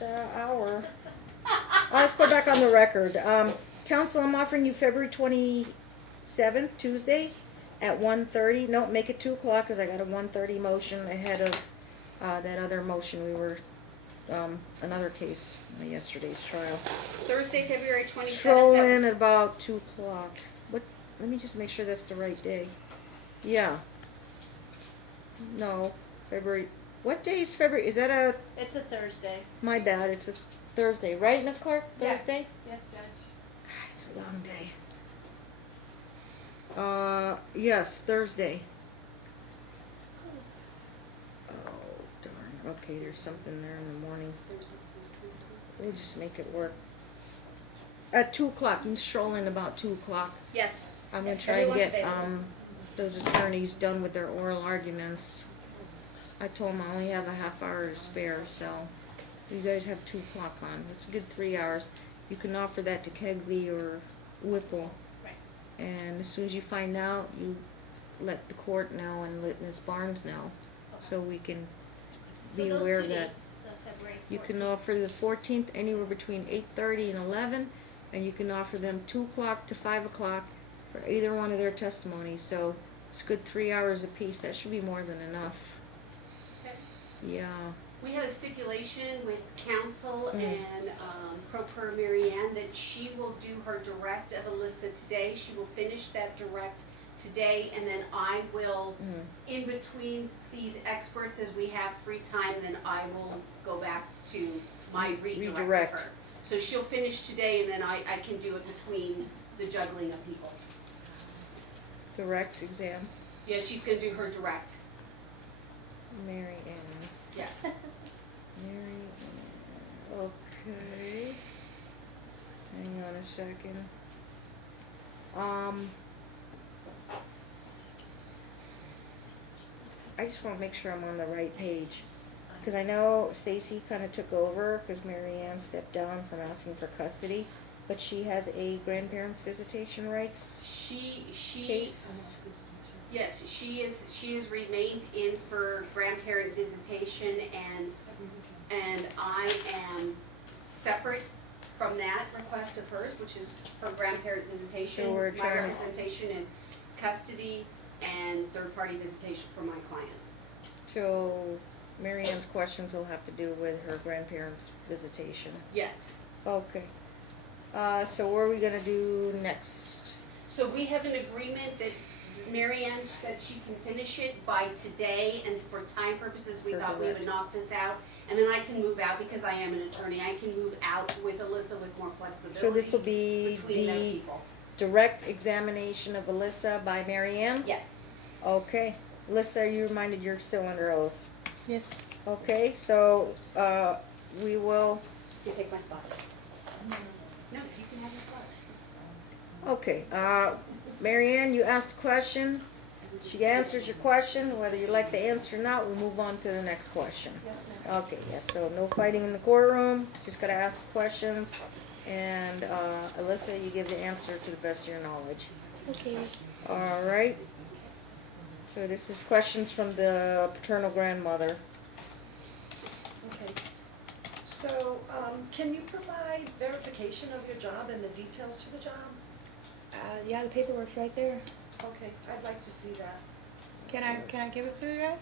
last hour. Let's go back on the record. Council, I'm offering you February 27th, Tuesday, at 1:30. No, make it 2 o'clock, because I got a 1:30 motion ahead of that other motion we were, another case, yesterday's trial. Thursday, February 27th. Stroll in at about 2 o'clock. What? Let me just make sure that's the right day. Yeah. No, February. What day is February? Is that a? It's a Thursday. My bad. It's a Thursday, right, Miss Clark? Yes. Thursday. Yes, Judge. It's a long day. Yes, Thursday. Oh, darn. Okay, there's something there in the morning. We'll just make it work. At 2 o'clock. You can stroll in about 2 o'clock. Yes. I'm gonna try and Everyone's get, available. those attorneys done with their oral arguments. I told them I only have a half hour to spare, so you guys have 2 o'clock on. It's a good 3 hours. You can offer that to Kegley or Whipple. Right. And as soon as you find out, you let the court know and let Ms. Barnes know, so we can be So those aware two of that. dates, the February You can 14th. offer the 14th anywhere between 8:30 and 11, and you can offer them 2 o'clock to 5 o'clock for either one of their testimonies. So it's a good 3 hours apiece. That should be more than enough. Okay. Yeah. We have a stipulation with counsel and pro per Mary Ann that she will do her direct of Alyssa today. She will finish that direct today, and then I will, in between these experts, as we have free time, then I will go back to my redirect Redirect. of her. So she'll finish today, and then I can do it between the juggling of people. Direct exam. Yeah, she's gonna do her direct, Mary Ann. yes. Mary Ann. Okay. Hang on a second. I just want to make sure I'm on the right page. Because I know Stacy kind of took over because Mary Ann stepped down from asking for custody. But she has a grandparents' visitation rights She, case. yes, she is remained in for grandparent visitation, and I am separate from that request of hers, which is her grandparent visitation. So we're My trying to- representation is custody and third-party visitation for my client. So Mary Ann's questions will have to do with her grandparents' visitation. Yes. Okay. So what are we gonna do next? So we have an agreement that Mary Ann said she can finish it by today, and for time purposes, we For thought we direct. would knock this out. And then I can move out, because I am an attorney, I can move out with Alyssa with more flexibility. So this will be between them the people. direct examination of Alyssa by Mary Ann? Yes. Okay. Alyssa, are you reminded you're still under oath? Yes. Okay, so, we will, You take my spot. No, you can have the spot. okay, Mary Ann, you asked a question. She answers your question, whether you like the answer or not, we'll move on to the next question. Yes, ma'am. Okay, yes, so no fighting in the courtroom, just gotta ask questions, and, Alyssa, you give the answer to the best of your knowledge. Okay. All right. So this is questions from the paternal grandmother. Okay. So, can you provide verification of your job and the details to the job? Yeah, the paperwork's right there. Okay, I'd like to see that. Can I give it to you guys?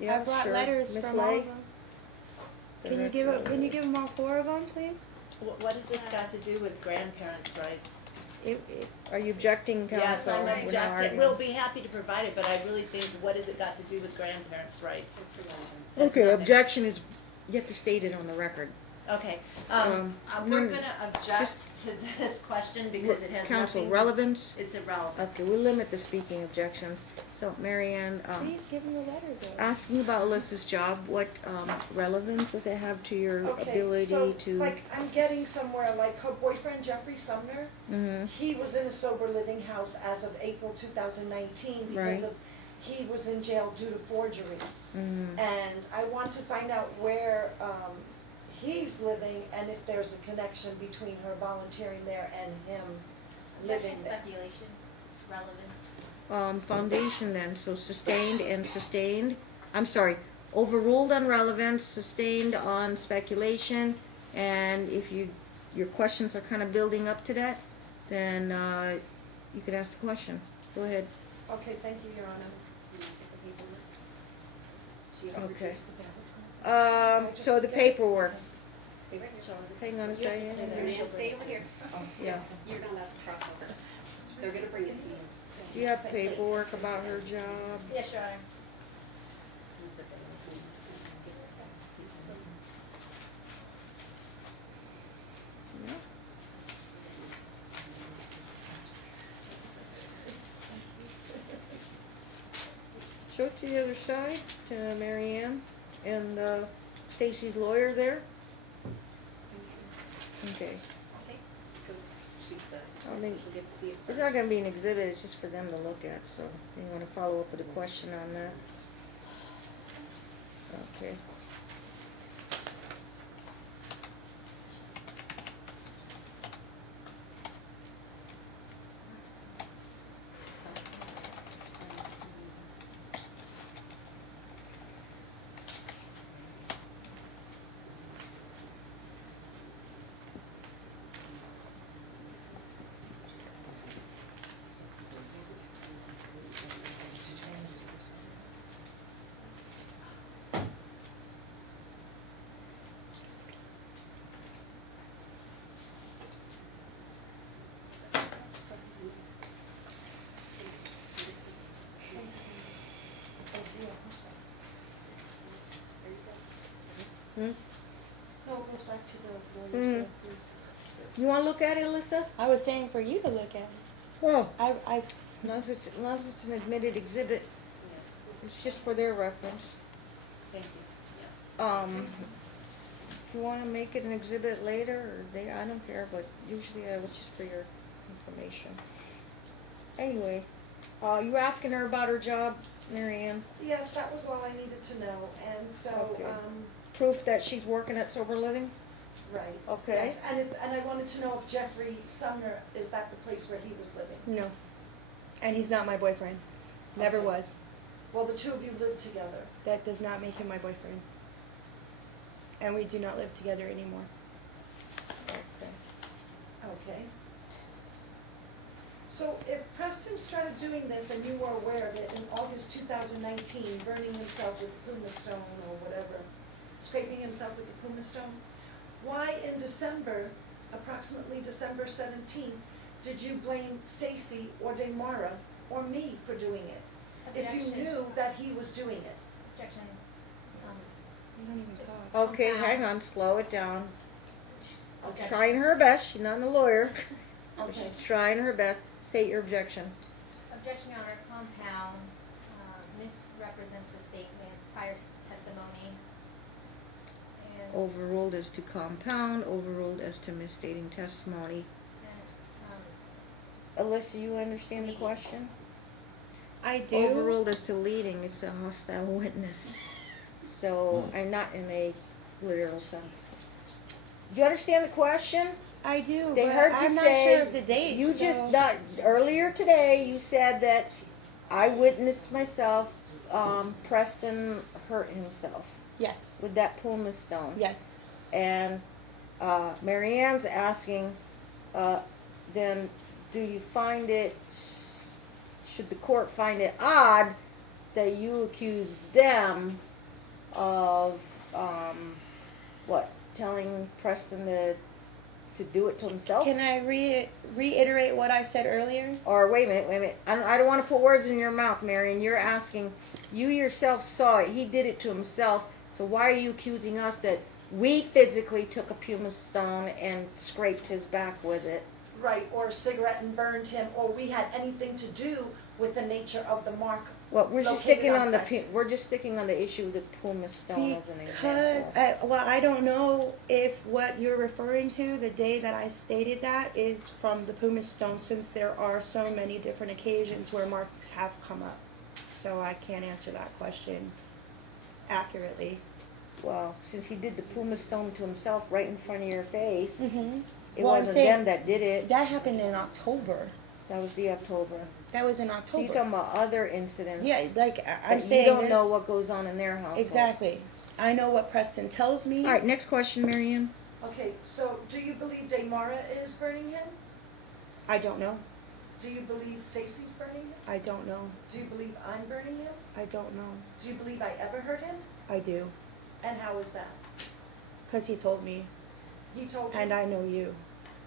Yeah, I brought sure. letters Miss from all Lay? of them. Can you give them all 4 of them, please? What has this got to do with grandparents' rights? Are you objecting, counsel? Yes, I'm We're not objecting. arguing. We'll be happy to provide it, but I really think, what has it got to do with grandparents' rights? Okay, Nothing. objection is, you have to state it on the record. Okay, Um, we're no, gonna object to this question because it has Counsel, nothing. relevance? It's irrelevant. Okay, we'll limit the speaking objections. So, Mary Ann, Please give them the letters. asking about Alyssa's job, what, relevance does it have to your Okay, ability so, to? like, I'm getting somewhere, like, her boyfriend Jeffrey Sumner, Mhm. he was in a sober living house as of April 2019 because Right. he was in jail due to forgery. Mhm. And I want to find out where, he's living and if there's a connection between her volunteering there and him living there. Speculation, relevant. Foundation then, so sustained and sustained, I'm sorry, overruled on relevance, sustained on speculation, and if your questions are kind of building up to that, then you can ask the question. Go ahead. Okay, thank you, Your Honor. Okay. Reduce the paperwork. So the paperwork. Stay right here. Hang on a second. Marianne, stay over here. Yeah. You're not allowed to cross over. They're gonna bring it to you. Do you have paperwork about her job? Yes, Your Honor. No? Show it to the other side, to Marianne and Stacy's lawyer there. Okay. She's the, I think she'll get to see it it's first. not gonna be an exhibit, it's just for them to look at, so you wanna follow up with a question on that? Okay. Hmm? No, it goes back to the Mm. lawyer's, please. You wanna look at it, Alyssa? I was saying for you to look at. Well, I as long as it's an admitted exhibit, it's just for their reference. Thank you. If you wanna make it an exhibit later, or I don't care, but usually it was just for your information. Anyway, you were asking her about her job, Marianne? Yes, that was all I needed to know, and so, Okay. Proof that she's working at Sober Living? right. Okay. Yes, and I wanted to know if Jeffrey Sumner, is that the place where he was living? no, and he's not my boyfriend. Never Okay. was. Well, the two of you live together. That does not make him my boyfriend. And we do not live together anymore. Okay. Okay. So if Preston started doing this and you were aware of it in August 2019, burning himself with pumice stone or whatever, scraping himself with the pumice stone, why in December, approximately December 17th, did you blame Stacy or Demara or me for doing it? If you Objection. knew that he was doing it? Objection. We don't even talk. Okay, hang on, slow it down. Okay. Trying her best, she's not a lawyer. Okay. She's trying her best. State your objection. Objection, Your Honor. Compound misrepresents the statement, prior testimony. And, Overruled as to compound, overruled as to misstating testimony. Alyssa, you understand the Leading. question? I do. Overruled as to leading, it's a hostile witness. So, I'm not in a literal sense. Do you understand the question? I do, They but heard you I'm not say, sure of the dates. you so- just, not, earlier today, you said that I witnessed myself, Preston hurt himself Yes. with that pumice stone. Yes. And, Marianne's asking, then do you find it, should the court find it odd that you accuse them of, what, telling Preston to do it to himself? Can I reiterate what I said earlier? Or wait a minute, I don't wanna put words in your mouth, Marion, you're asking, you yourself saw it, he did it to himself, so why are you accusing us that we physically took a pumice stone and scraped his back with it? Right, or a cigarette and burned him, or we had anything to do with the nature of the mark. Well, we're just Located sticking on on the, Preston. we're just sticking on the issue of the pumice stone as an Because, example. well, I don't know if what you're referring to, the day that I stated that, is from the pumice stone, since there are so many different occasions where marks have come up. So I can't answer that question accurately. Well, since he did the pumice stone to himself right in front of your face, Mm-hmm. it Well, I'm wasn't saying- them that did it. That happened in October. That was the October. That was in So October. you're talking about other incidents. Yeah, like I'm that saying you don't this- know what goes on in their household. Exactly. I know what Preston tells me. All right, next question, Marianne. Okay, so do you believe Damara is burning him? I don't know. Do you believe Stacy's burning him? I don't know. Do you believe I'm burning him? I don't know. Do you believe I ever hurt him? I do. And how is that? Because he told me. He told you? And I know you.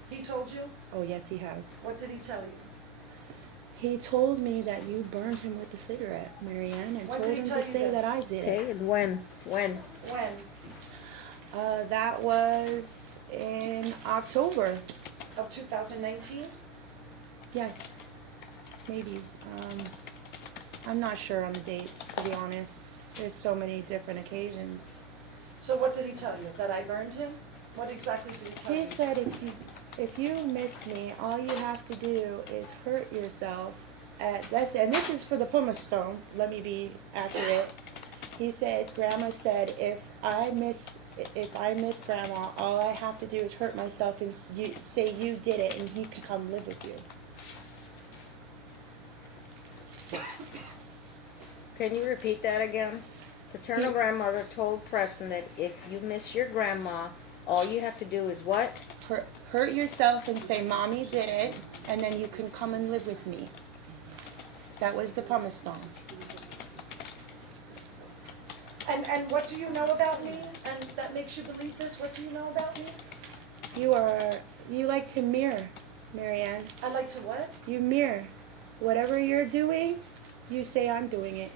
He told you? Oh, yes, he has. What did he tell you? He told me that you burned him with a cigarette, Marianne, and When told did he him tell to you say this? that I did Okay, it. and when? When? That was in October. Of 2019? Yes. Maybe. I'm not sure on the dates, to be honest. There's so many different occasions. So what did he tell you? That I burned him? What exactly did he tell you? He said if you miss me, all you have to do is hurt yourself. And this is for the pumice stone. Let me be accurate. He said, Grandma said, if I miss Grandma, all I have to do is hurt myself and say you did it, and he can come live with you. Can you repeat that again? Paternal grandmother told Preston that if you miss your grandma, all you have to do is what? Hurt yourself and say, Mommy did it, and then you can come and live with me. That was the pumice stone. And what do you know about me? And that makes you believe this? What do you know about me? You like to mirror, Marianne. I like to what? You mirror. Whatever you're doing, you say I'm doing it.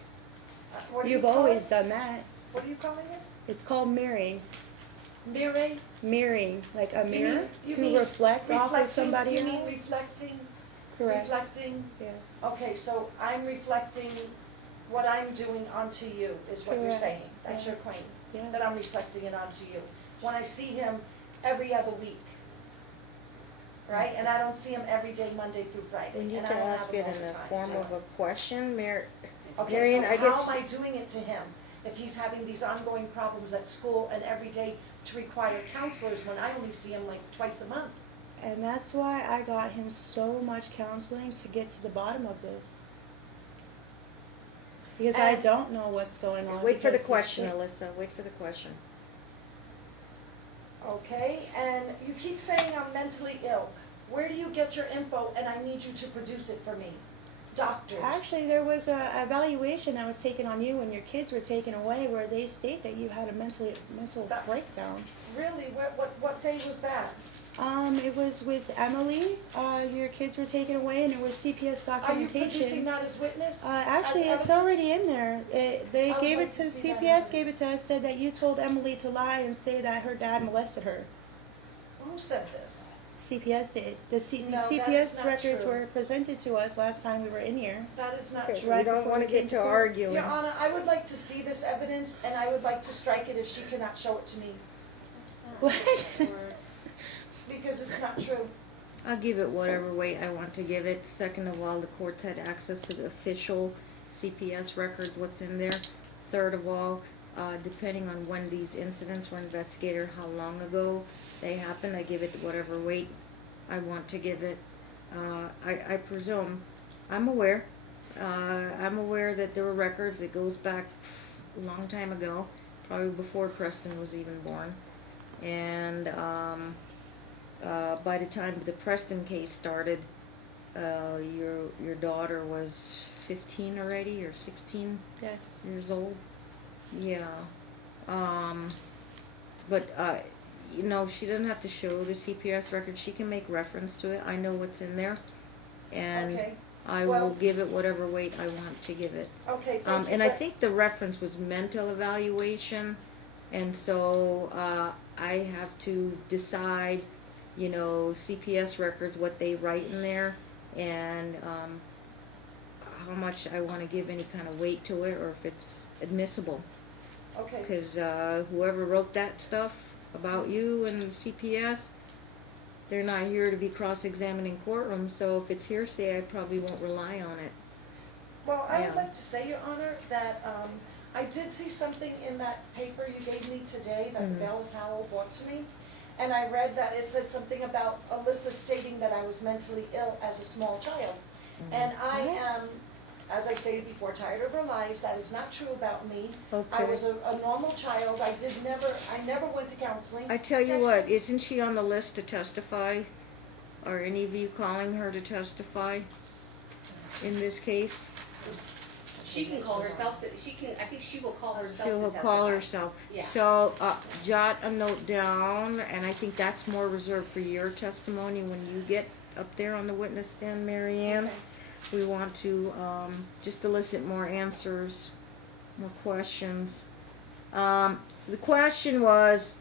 What do you You've call always it? done that. What are you calling it? It's called mirroring. Mirroring? Mirroring, like a mirror you to mean reflect off of reflecting? somebody You else. mean reflecting? Correct. Reflecting? Yes. Okay, so I'm reflecting what I'm doing onto you, is what you're Correct. saying. That's Yeah. your claim, Yeah. that I'm reflecting it onto you. When I see him every other week, right? And I don't see him every day, Monday through Friday. We need and to I don't ask have him it all in the the time, form do of I? a question, Okay, Marian, so I guess- how am I doing it to him if he's having these ongoing problems at school and every day to require counselors when I only see him like twice a month? And that's why I got him so much counseling to get to the bottom of this. Because I And- don't know what's going on. Wait for the because he's question, sick. Alyssa, wait for the question. Okay, and you keep saying I'm mentally ill. Where do you get your info and I need you to produce it for me? Doctors. Actually, there was a evaluation that was taken on you when your kids were taken away where they state that you had a mental That- breakdown. Really? What day was that? It was with Emily. Your kids were taken away, and it was CPS Are you producing documentation. that as witness? Actually, as it's evidence? already in there. They I would gave like it to to see that CPS. evidence. Gave it to us. Said that you told Emily to lie and say that her dad molested her. Who said this? CPS did. The No, that is CPS not records true. were presented to us last time we were in here. That is not Okay, true. we Right don't before wanna we get came to to court. arguing. Your Honor, I would like to see this evidence and I would like to strike it if she cannot show it to me. What? Because it's not true. I'll give it whatever weight I want to give it. Second of all, the courts had access to the official CPS records, what's in there. Third of all, depending on when these incidents were investigated, how long ago they happened, I give it whatever weight I want to give it. I presume, I'm aware that there were records, it goes back a long time ago, probably before Preston was even born. And, by the time the Preston case started, your daughter was 15 already, or 16 Yes. years old? Yeah. But, you know, she doesn't have to show the CPS record, she can make reference to it, I know what's in there. And Okay. I Well- will give it whatever weight I want to give it. Okay, thank you. And I but- think the reference was mental evaluation, and so, I have to decide, you know, CPS records, what they write in there, and, how much I wanna give any kind of weight to it, or if it's admissible. Okay, Cause, whoever wrote that stuff about you and CPS, they're not here to be cross-examined in courtrooms, so if it's hearsay, I probably won't rely on it. well, I would Yeah. like to say, Your Honor, that, I did see something in that paper you gave me today that Mhm. Val Howell brought to me. and I read that it said something about Alyssa stating that I was mentally ill as a small child. And I am, as I stated before, tired of her lies. That is not true about me. I Okay. was a normal child. I never went to counseling. I tell you what, isn't she on the list to testify? Are any of you calling her to testify in this case? She can call herself, I think she will call herself to She'll testify. call herself. Yeah. So, jot a note down, and I think that's more reserved for your testimony when you get up there on the witness stand, Mary Ann. Okay. We want to, just elicit more answers, more questions. So the question was,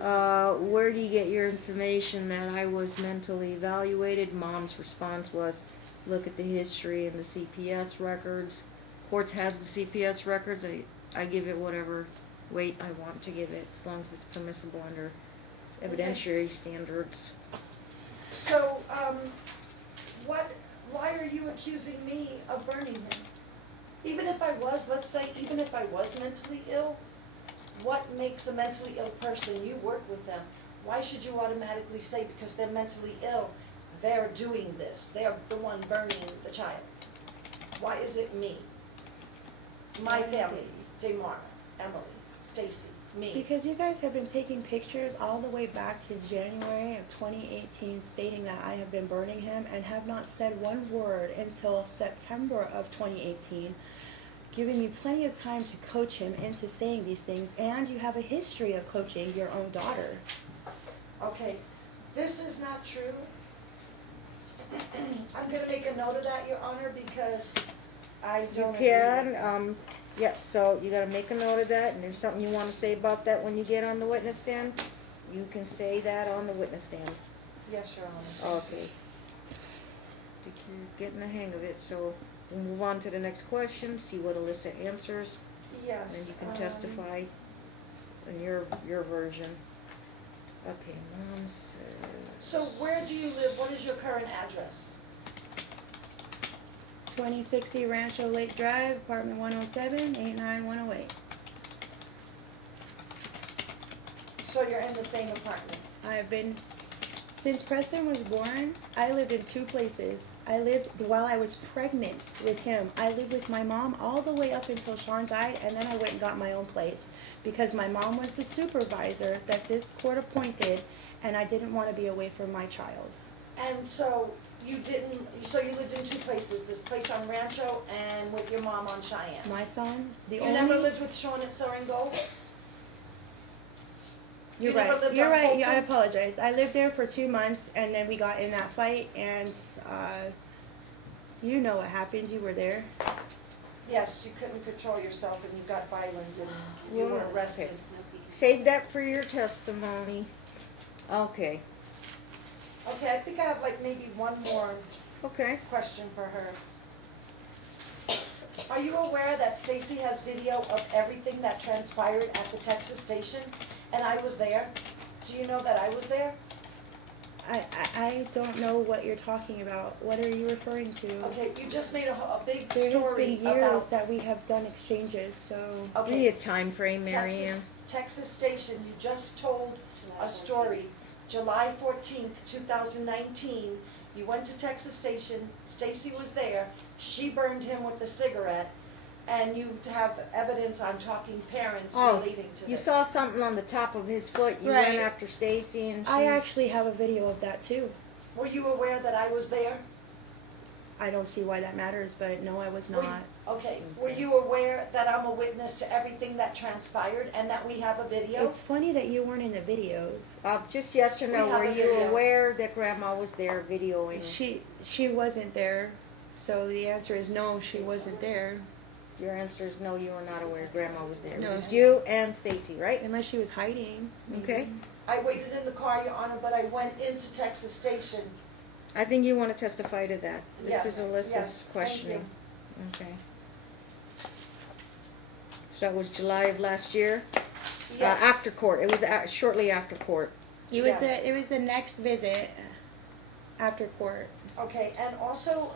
where do you get your information that I was mentally evaluated? Mom's response was, look at the history and the CPS records. Court has the CPS records. I give it whatever weight I want to give it, as long as it's permissible under evidentiary standards. So, why are you accusing me of burning him? Even if I was, let's say, even if I was mentally ill, what makes a mentally ill person? You work with them. Why should you automatically say because they're mentally ill, they're doing this, they're the one burning the child? Why is it me? My family, Damara, Emily, Stacy, me. Because you guys have been taking pictures all the way back to January of 2018 stating that I have been burning him and have not said one word until September of 2018, giving you plenty of time to coach him into saying these things, and you have a history of coaching your own daughter. Okay, this is not true. I'm gonna make a note of that, Your Honor, because I You don't can, yeah, so you gotta make a note of that, and there's something you wanna say about that when you get on the witness stand, you can say that on the witness stand. Yes, Your Honor. Okay. Think you're getting the hang of it, so we'll move on to the next question, see what Alyssa answers, Yes. and you can testify in your version. Okay, Mom says. So where do you live? What is your current address? 2060 Rancho Lake Drive, apartment 107, 89108. So you're in the same apartment? I've been, since Preston was born, I lived in two places. I lived, while I was pregnant with him, I lived with my mom all the way up until Sean died, and then I went and got my own place. Because my mom was the supervisor that this court appointed, and I didn't want to be away from my child. And so you lived in two places, this place on Rancho and with your mom on Cheyenne? My son, the You only... never lived with Sean at Soaring Gold? You're You never right. lived You're on right. Yeah, I Colton? apologize. I lived there for 2 months, and then we got in that fight, and you know what happened. You were there. Yes, you couldn't control yourself and you got violent and you were Well, arrested. okay. Save that for your testimony. Okay, Okay, I think I have like maybe one more okay. question for her. Are you aware that Stacy has video of everything that transpired at the Texas station? And I was there. Do you know that I was there? I don't know what you're talking about. What are you referring to? Okay, you just made a big There has story been years about that we have done exchanges, so... Give me okay, a time frame, Mary Ann. Texas station. You just told a story. July 14th, 2019. You went to Texas station. Stacy was there. She burned him with a cigarette. And you have evidence, I'm talking parents relating to this. You saw something on the top of his foot. You Right. went after Stacy, and I she's- actually have a video of that, too. Were you aware that I was there? I don't see why that matters, but no, I was Were you- not. Okay, were you aware that I'm a witness to everything that transpired and that we have a video? It's funny that you weren't in the videos. Just yes or no, We have were a you video. aware that Grandma was there videoing? She wasn't there, so the answer is no, she wasn't there. Your answer is no, you were not aware Grandma was there. It No. was just you and Stacy, right? Unless she was hiding. maybe. Okay. I waited in the car, Your Honor, but I went into Texas station. I think you want to testify to that. This Yes, is Alyssa's yes, thank questioning. Okay. So that was July of last year? Yes. After court. It was shortly after court. It was Yes. it was the next visit after court. Okay, and also,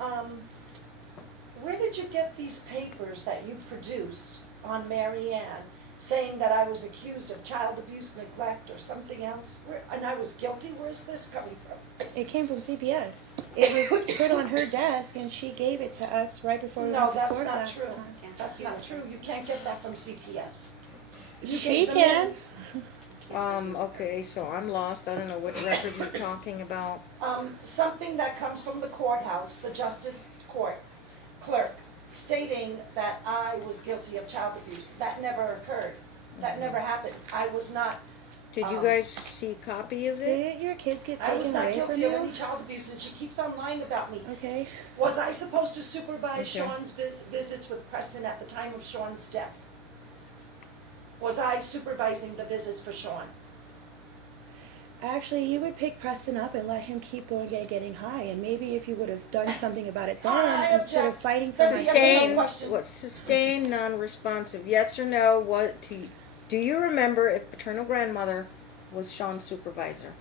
where did you get these papers that you produced on Mary Ann saying that I was accused of child abuse, neglect, or something else, and I was guilty. Where's this coming from? It came from CPS. It was put on her desk and she gave it to us right before we No, went to that's court not last true. time. That's not true. You can't get that from CPS. You She gave them can. Okay, so I'm lost, I don't know what record you're talking about. Something that comes from the courthouse, the justice court clerk, stating that I was guilty of child abuse. That never occurred. That never happened. I was not, Did you guys see a copy of it? Didn't your kids get I was taken not away from guilty of any you? child abuse, and she keeps on lying about me. Okay. Was I supposed to supervise Okay. Sean's visits with Preston at the time of Sean's death? Was I supervising the visits for Sean? Actually, you would pick Preston up and let him keep going and getting high, and maybe if you would have done something about it I then, instead of object. fighting for That's it. yes or no Sustained, question. what, sustained, non-responsive, yes or no, do you remember if paternal grandmother was Sean's supervisor?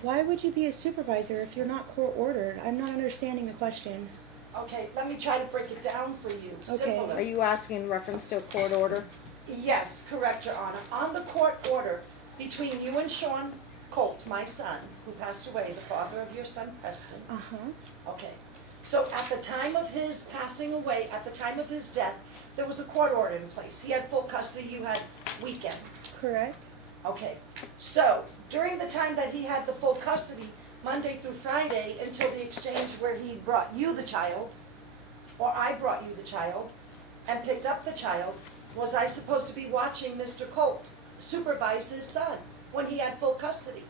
Why would you be a supervisor if you're not court ordered? I'm not understanding the question. Okay, let me try to break it down for you, Okay. simpler. Are you asking in reference to a court order? Yes, correct, Your Honor. On the court order between you and Sean Colt, my son, who passed away, the father of your son Preston. Uh-huh. Okay. So at the time of his passing away, at the time of his death, there was a court order in place. He had full custody, you had weekends. Correct? Okay. So during the time that he had the full custody, Monday through Friday, until the exchange where he brought you the child, or I brought you the child, and picked up the child, was I supposed to be watching Mr. Colt supervise his son when he had full custody?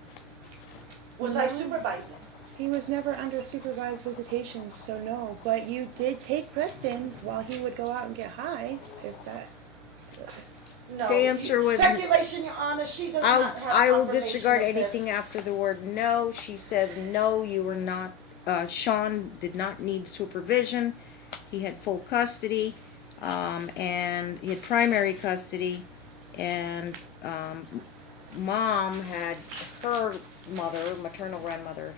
Was I No. supervising? He was never under supervised visitation, so no. But you did take Preston while he would go out and get high, if that... No. The answer was- Speculation, Your Honor. She does not have I will confirmation disregard of this. anything after the word no. She says, no, you were not, Sean did not need supervision. He had full custody, and he had primary custody, and, mom had her mother, maternal grandmother,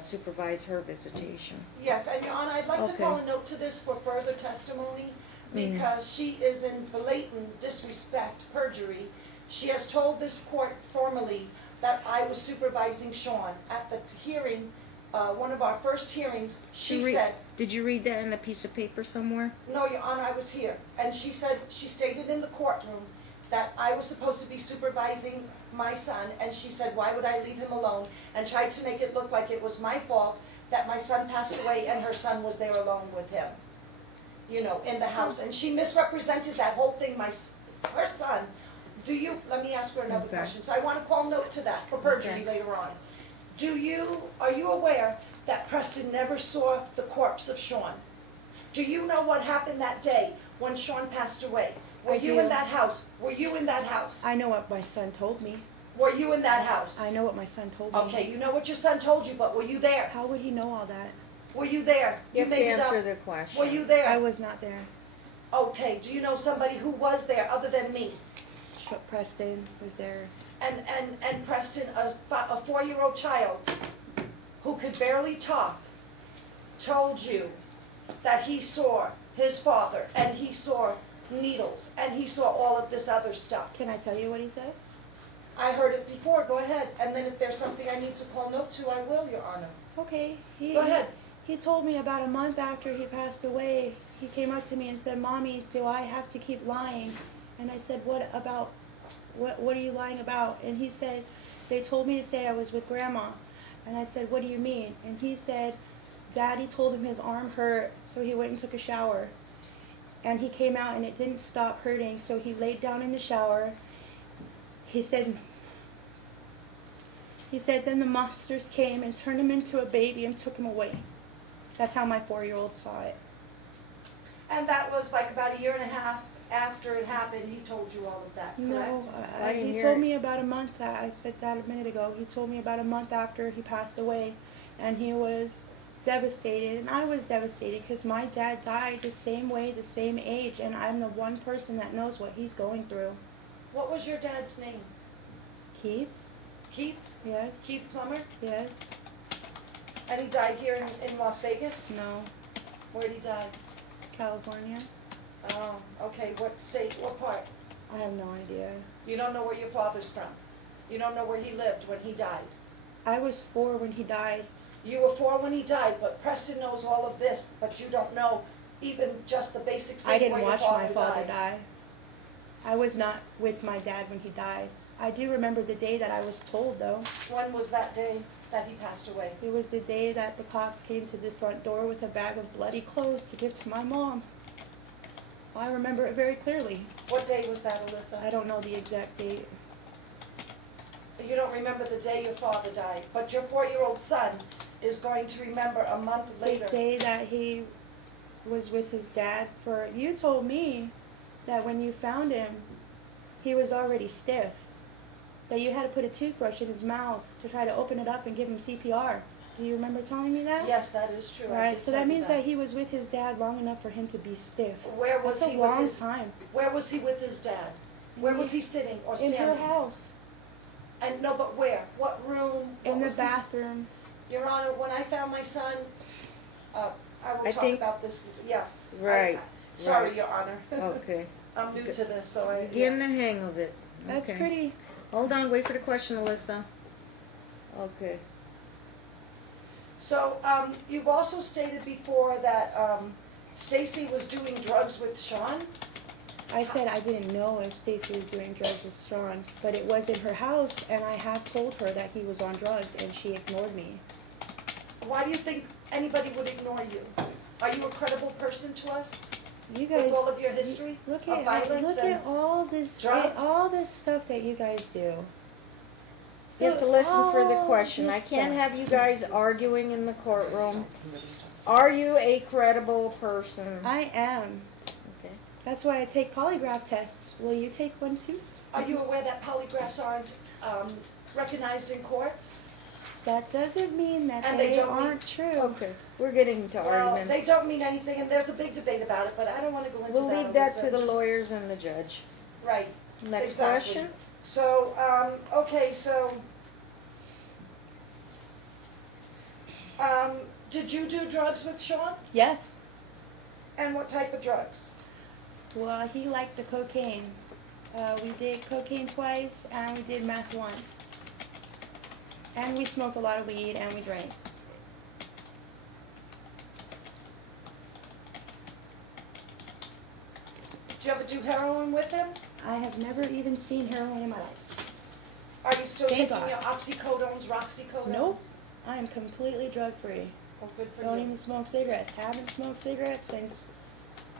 supervise her visitation. Yes, and Your Honor, I'd like to Okay. call a note to this for further testimony, because she is in blatant disrespect, perjury. She has told this court formally that I was supervising Sean. At the hearing, one of our first hearings, she said, Did you read that in a piece of paper somewhere? no, Your Honor, I was here. And she said, she stated in the courtroom that I was supposed to be supervising my son, and she said, why would I leave him alone? And tried to make it look like it was my fault that my son passed away and her son was there alone with him, you know, in the house. And she misrepresented that whole thing, her son. Let me ask her another Okay. question. So I want to call note to that for perjury Okay. later on. Are you aware that Preston never saw the corpse of Sean? Do you know what happened that day when Sean passed away? Were I you do. in that house? Were you in that house? I know what my son told me. Were you in that house? I know what my son told me. Okay, you know what your son told you, but were you there? How would he know all that? Were you there? You have to made it up. answer the question. Were you there? I was not there. Okay, do you know somebody who was there other than me? Preston was there. And Preston, a 4-year-old child who could barely talk, told you that he saw his father, and he saw needles, and he saw all of this other stuff. Can I tell you what he said? I heard it before, go ahead. And then if there's something I need to call note to, I will, Your Honor. Okay. Go ahead. He told me about a month after he passed away, he came up to me and said, Mommy, do I have to keep lying? And I said, what are you lying about? And he said, they told me to say I was with Grandma. And I said, what do you mean? And he said, Daddy told him his arm hurt, so he went and took a shower. And he came out and it didn't stop hurting, so he laid down in the shower. He said, then the monsters came and turned him into a baby and took him away. That's how my 4-year-old saw it. And that was like about a year and a half after it happened, he told you all of that, correct? No, I didn't he hear told it. me about a month, I said that a minute ago. He told me about a month after he passed away, and he was devastated, and I was devastated because my dad died the same way, the same age, and I'm the one person that knows what he's going through. What was your dad's name? Keith? Keith? Yes. Keith Plummer? Yes. And he died here in Las Vegas? No. Where did he die? California? Oh, okay, what state, what part? I have no idea. You don't know where your father's from? You don't know where he lived when he died? I was 4 when he died. You were 4 when he died, but Preston knows all of this, but you don't know even just the basics of I where didn't your watch father my father died. die. I was not with my dad when he died. I do remember the day that I was told, though. When was that day that he passed away? It was the day that the cops came to the front door with a bag of bloody clothes to give to my mom. I remember it very clearly. What day was that, Alyssa? I don't know the exact date. You don't remember the day your father died, but your 4-year-old son is going to remember a month later. The day that he was with his dad for, you told me that when you found him, he was already stiff. That you had to put a toothbrush in his mouth to try to open it up and give him CPR. Do you remember telling me that? Yes, that is true. I Right, did so tell that you means that he was with his dad long enough for him to be stiff. Where was That's he a with long his? time. Where was he with his dad? Where was he sitting or In standing? her house, And no, but where? What room? What in the was he- bathroom. Your Honor, when I found my son, I will I talk think- about this. Yeah. Right, Sorry, right. Your Honor. Okay. I'm new to this, so I. Getting the hang of it. That's Okay. pretty. Hold on, wait for the question, Alyssa. Okay. So, you've also stated before that, Stacy was doing drugs with Sean? I said I didn't know if Stacy was doing drugs with Sean, but it was in her house, and I have told her that he was on drugs, and she ignored me. Why do you think anybody would ignore you? Are you a credible person to us? You guys, With all of your history look of at violence and all this drugs? stuff that you guys do. You have to listen for the all question. I this can't stuff. have you guys arguing in the courtroom. Are you a credible person? I am. Okay. That's why I take polygraph tests. Will you take one too? Are you aware that polygraphs aren't recognized in courts? That doesn't mean that And they, they don't mean- aren't true. Okay, we're getting into Well, arguments. they don't mean anything, and there's a big debate about it, but I don't want to go into We'll that. leave that Alyssa. to the Just- lawyers and the judge. Right. Next Exactly. question? So, okay, so, did you do drugs with Sean? Yes. And what type of drugs? Well, he liked the cocaine. We did cocaine twice, and we did meth once. And we smoked a lot of weed, and we drank. Did you ever do heroin with him? I have never even seen heroin in my life. Are you still Thank taking God. your oxycodones, roxycodones? Nope. I am completely drug-free. Oh, good for Don't you. even smoke cigarettes. Haven't smoked cigarettes since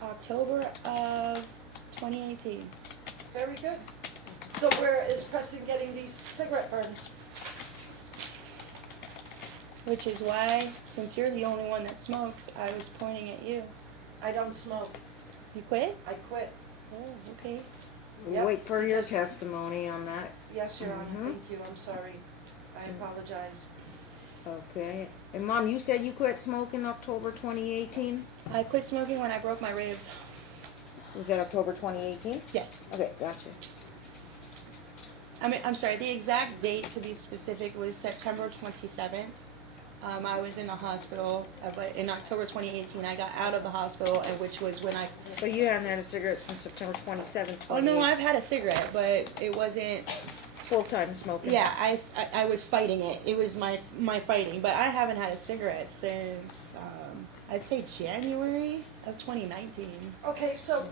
October of 2018. Very good. So where is Preston getting these cigarette burns? Which is why, since you're the only one that smokes, I was pointing at you. I don't smoke. You quit? I quit. Oh, okay. We'll Yep. wait for your Yes. testimony on that. Yes, Your Honor, Mhm. thank you, I'm sorry. I apologize. Okay. And Mom, you said you quit smoking October 2018? I quit smoking when I broke my ribs. Was that October 2018? Yes. Okay, gotcha. I'm sorry, the exact date to be specific was September 27th. I was in the hospital, but in October 2018, I got out of the hospital, and which was when I... But you haven't had a cigarette since September 27th, Oh, no, I've had a cigarette, but it wasn't... Full-time smoking. Yeah, I was fighting it. It was my fighting, but I haven't had a cigarette since, I'd say January of 2019. Okay, so,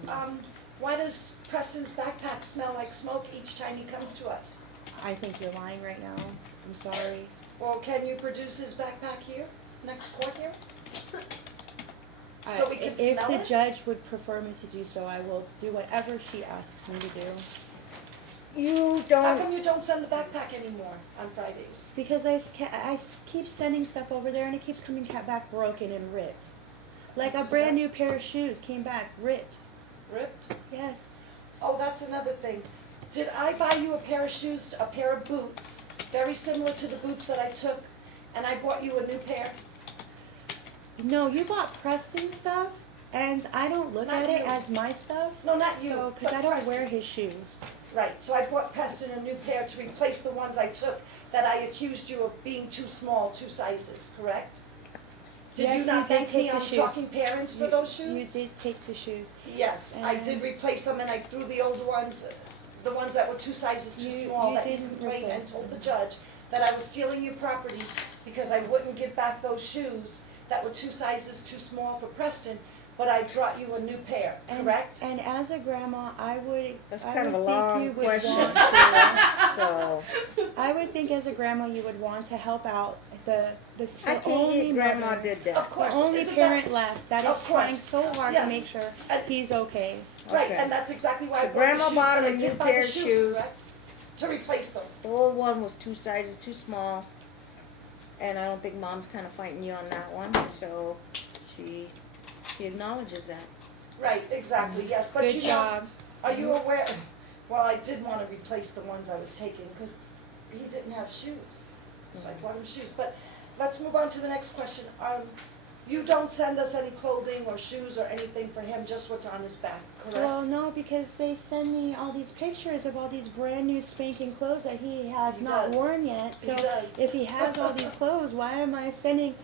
why does Preston's backpack smell like smoke each time he comes to us? I think you're lying right now. I'm sorry. Well, can you produce his backpack here, next court here? So we can If smell the it? judge would prefer me to do so, I will do whatever she asks me to do. You How don't... come you don't send the backpack anymore on Fridays? Because I keep sending stuff over there, and it keeps coming back broken and ripped. Like a brand new pair of shoes came back ripped. Ripped? Yes. Oh, that's another thing. Did I buy you a pair of shoes, a pair of boots, very similar to the boots that I took, and I bought you a new pair? No, you bought Preston stuff, and I don't look Not at it you. as my stuff. No, not you, So, because but I don't Preston. wear his shoes. Right, so I bought Preston a new pair to replace the ones I took that I accused you of being too small, 2 sizes, correct? Did Yes, you not you did thank me take the on shoes. talking parents for those shoes? You did take the shoes. Yes, I And- did replace them and I threw the old ones, the ones that were 2 sizes too You- small, you that you didn't complained and replace told the them. judge that I was stealing your property because I wouldn't give back those shoes that were 2 sizes too small for Preston, but I brought you a new pair, And- correct? And as a grandma, I would That's I kind of a would think long you would question, want so. I would think as a grandma you would want to help out the I take only it grandma mother, did Of that. the course, only isn't parent that, left that Of is trying course. so hard Yes. to make sure And- he's okay. right, Okay. and that's exactly why I So bought the grandma shoes, bought but him I a did new buy pair the of shoes, shoes. correct? To replace them. The old one was 2 sizes too small, and I don't think mom's kind of fighting you on that one, so she acknowledges that. Right, exactly, yes, but Good you know, job. are you aware, well, I did wanna replace the ones I was taking, cause he didn't have shoes. So I bought him shoes, but let's move on to the next question. You don't send us any clothing or shoes or anything for him, just what's on his back, Well, correct? no, because they send me all these pictures of all these brand new spanking clothes that he has He not does. worn yet. He So does. if he has all these clothes, why am I sending?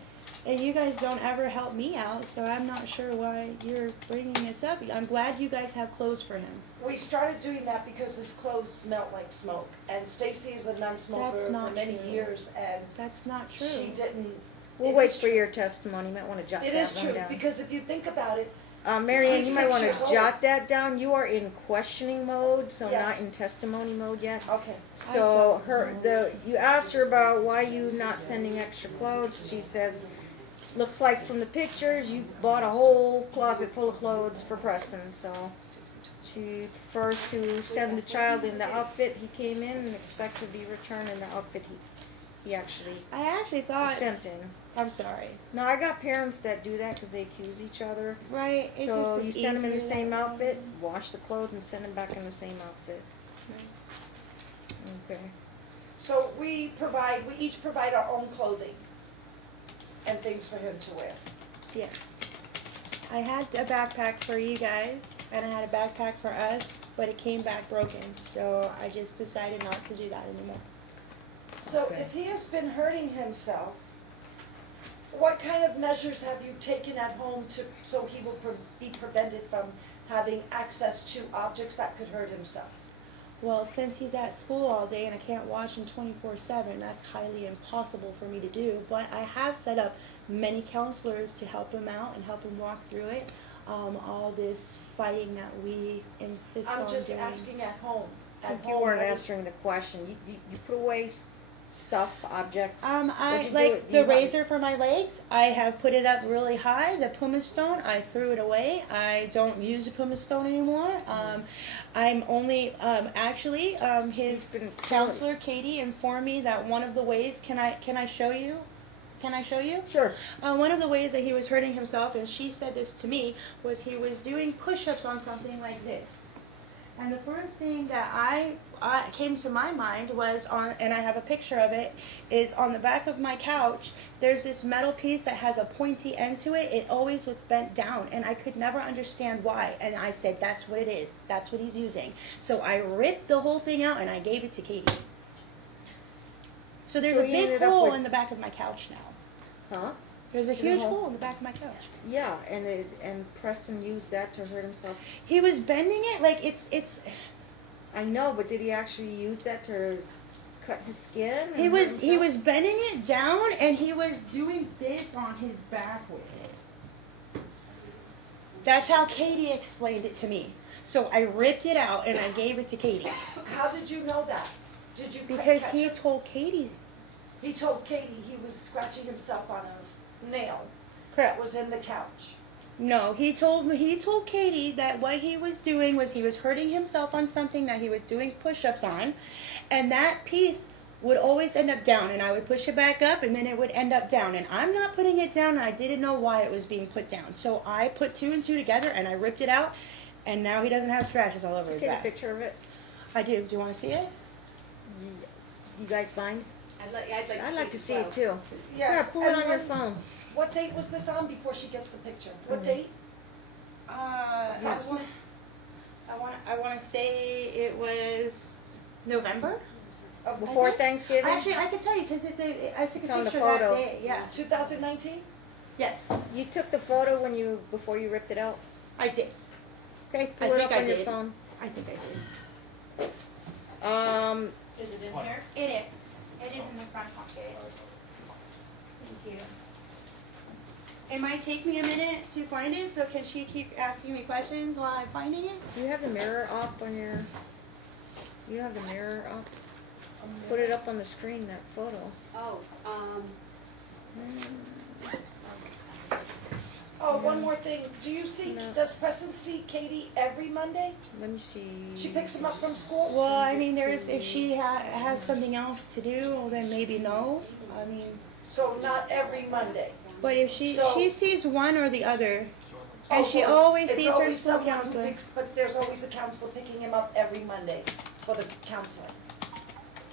And you guys don't ever help me out, so I'm not sure why you're bringing this up. I'm glad you guys have clothes for him. We started doing that because his clothes smelled like smoke, and Stacy is a non-smoker That's for not many true. years, and That's not true. she didn't. We'll It wait is for true. your testimony, you might wanna jot It that is one true, down. because if you think about it, Mary Ann, He's you might 6 wanna years old. jot that down, you are in questioning mode, so not Yes. in testimony mode yet. okay, So you asked her about why you not sending extra clothes, she says, looks like from the pictures, you bought a whole closet full of clothes for Preston, so she prefers to send the child in the outfit he came in and expect to be returned in the outfit he actually I actually thought. sent in. I'm sorry. No, I got parents that do that because they accuse each other. Right. It So just you is send them in the easier same that way. outfit, wash the clothes and send them back in the same outfit. Okay. so we each provide our own clothing and things for him to wear. Yes. I had a backpack for you guys, and I had a backpack for us, but it came back broken, so I just decided not to do that anymore. So Okay. if he has been hurting himself, what kind of measures have you taken at home so he will be prevented from having access to objects that could hurt himself? Well, since he's at school all day and I can't watch him 24/7, that's highly impossible for me to do. But I have set up many counselors to help him out and help him walk through it. All this fighting that we insist on I'm just doing. asking at home. I At think you home, weren't what is- answering the question. You put away stuff, objects. I What'd you do like with- the you- razor for my legs. I have put it up really high. The pumice stone, I threw it away. I don't use the pumice stone anymore. I'm only actually his He's been counselor Katie informed me that one of the ways. Can I show you? Can I show you? Sure. One of the ways that he was hurting himself, and she said this to me, was he was doing push-ups on something like this. And the first thing that I came to my mind was and I have a picture of it, is on the back of my couch, there's this metal piece that has a pointy end to it. It always was bent down, and I could never understand why. And I said, that's what it is. That's what he's using. So I ripped the whole thing out, and I gave it to Katie. So there's So a you big ended up hole with- in the back of my couch now. Huh? There's a There's a huge hole. hole in the back of my couch. Yeah, and Preston used that to hurt himself. He was bending it like it's. I know, but did he actually use that to cut his skin? and He hurt was himself? bending it down, and he was doing this on his back with it. That's how Katie explained it to me. So I ripped it out and I gave it to Katie How did you know that? Did you because catch he it? told Katie. He told Katie he was scratching himself on a nail that Correct. was in the couch. No, he told Katie that what he was doing was he was hurting himself on something that he was doing push-ups on, and that piece would always end up down, and I would push it back up, and then it would end up down, and I'm not putting it down, and I didn't know why it was being put down. So I put 2 and 2 together, and I ripped it out, and now he doesn't have scratches all over his Take a back. picture of it. I do. Do you want to see it? You guys mind? I'd I'd like to see as it too. Yeah, Yes. pull it and on your when- phone. What date was this on before she gets the picture? What Mhm. date? Yes. I want to say it was November. Before think- Thanksgiving? Actually, I could tell you because I took It's a on the picture that photo. day. Yeah. 2019? Yes, You took the photo before you ripped it out? I did. Okay, I pull it think up I on your did. phone. I think I did. Is it in here? It is. It is in the front pocket. Thank you. It might take me a minute to find it, so can she keep asking me questions while I'm finding it? Do you have the mirror off on your, you have the mirror up? Put it up on the screen, that photo. Oh, Oh, one more thing, do you see, No. does Preston see Katie every Monday? Let me see. She picks him up from school? Well, I mean, if she has something else to do, well, then maybe no. I mean, So not every Monday? but if she So- sees one or the other, and Oh, she so always it's sees her always school someone who counselor. But there's always a counselor picking him up every Monday for the counseling,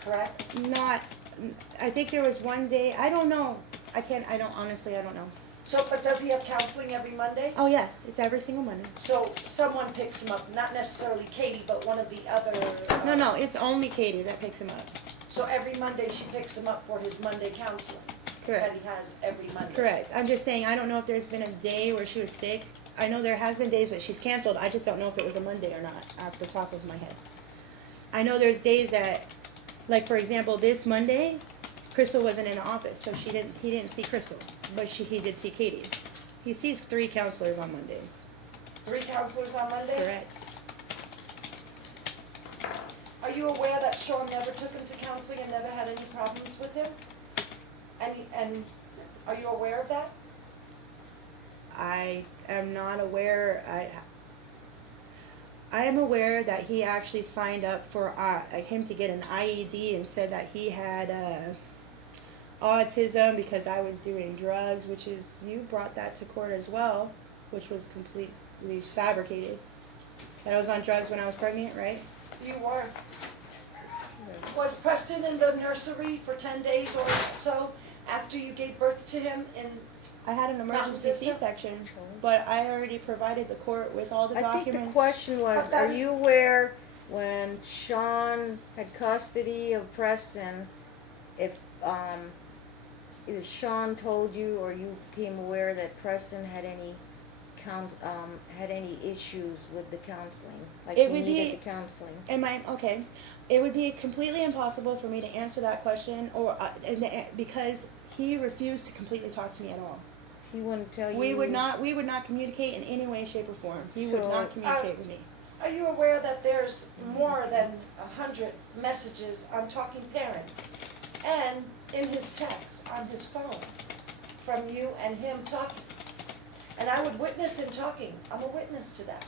correct? Not, I think there was one day, I don't know. Honestly, I don't know. So, but does he have counseling every Monday? Oh, yes, it's every single Monday. So someone picks him up, not necessarily Katie, but one of the other. No, it's only Katie that picks him up. So every Monday she picks him up for his Monday counseling that Correct. he has every Monday. Correct. I'm just saying, I don't know if there's been a day where she was sick. I know there has been days that she's canceled. I just don't know if it was a Monday or not, off the top of my head. I know there's days that, like for example, this Monday, Crystal wasn't in the office, so he didn't see Crystal, but he did see Katie. He sees 3 counselors on Mondays. 3 counselors on Monday? Correct. Are you aware that Sean never took him to counseling and never had any problems with him? And are you aware of that? I am not aware. I am aware that he actually signed up for him to get an IED and said that he had autism because I was doing drugs, which is, you brought that to court as well, which was completely fabricated. That I was on drugs when I was pregnant, right? You were. Was Preston in the nursery for 10 days or so after you gave birth to him in? I had an emergency Vista? C-section, but I already provided the court with all the I documents. think the question was, But that are is- you aware when Sean had custody of Preston, if either Sean told you or you became aware that Preston had any had any issues with the counseling? Like It he would needed be- the counseling? Okay. It would be completely impossible for me to answer that question, because he refused to completely talk to me at all. He wouldn't tell you? We would not communicate in any way, shape, or form. He would So- not communicate with me. Are you aware that there's more than 100 messages on Talking Parents and in his text on his phone from you and him talking? And I would witness him talking. I'm a witness to that.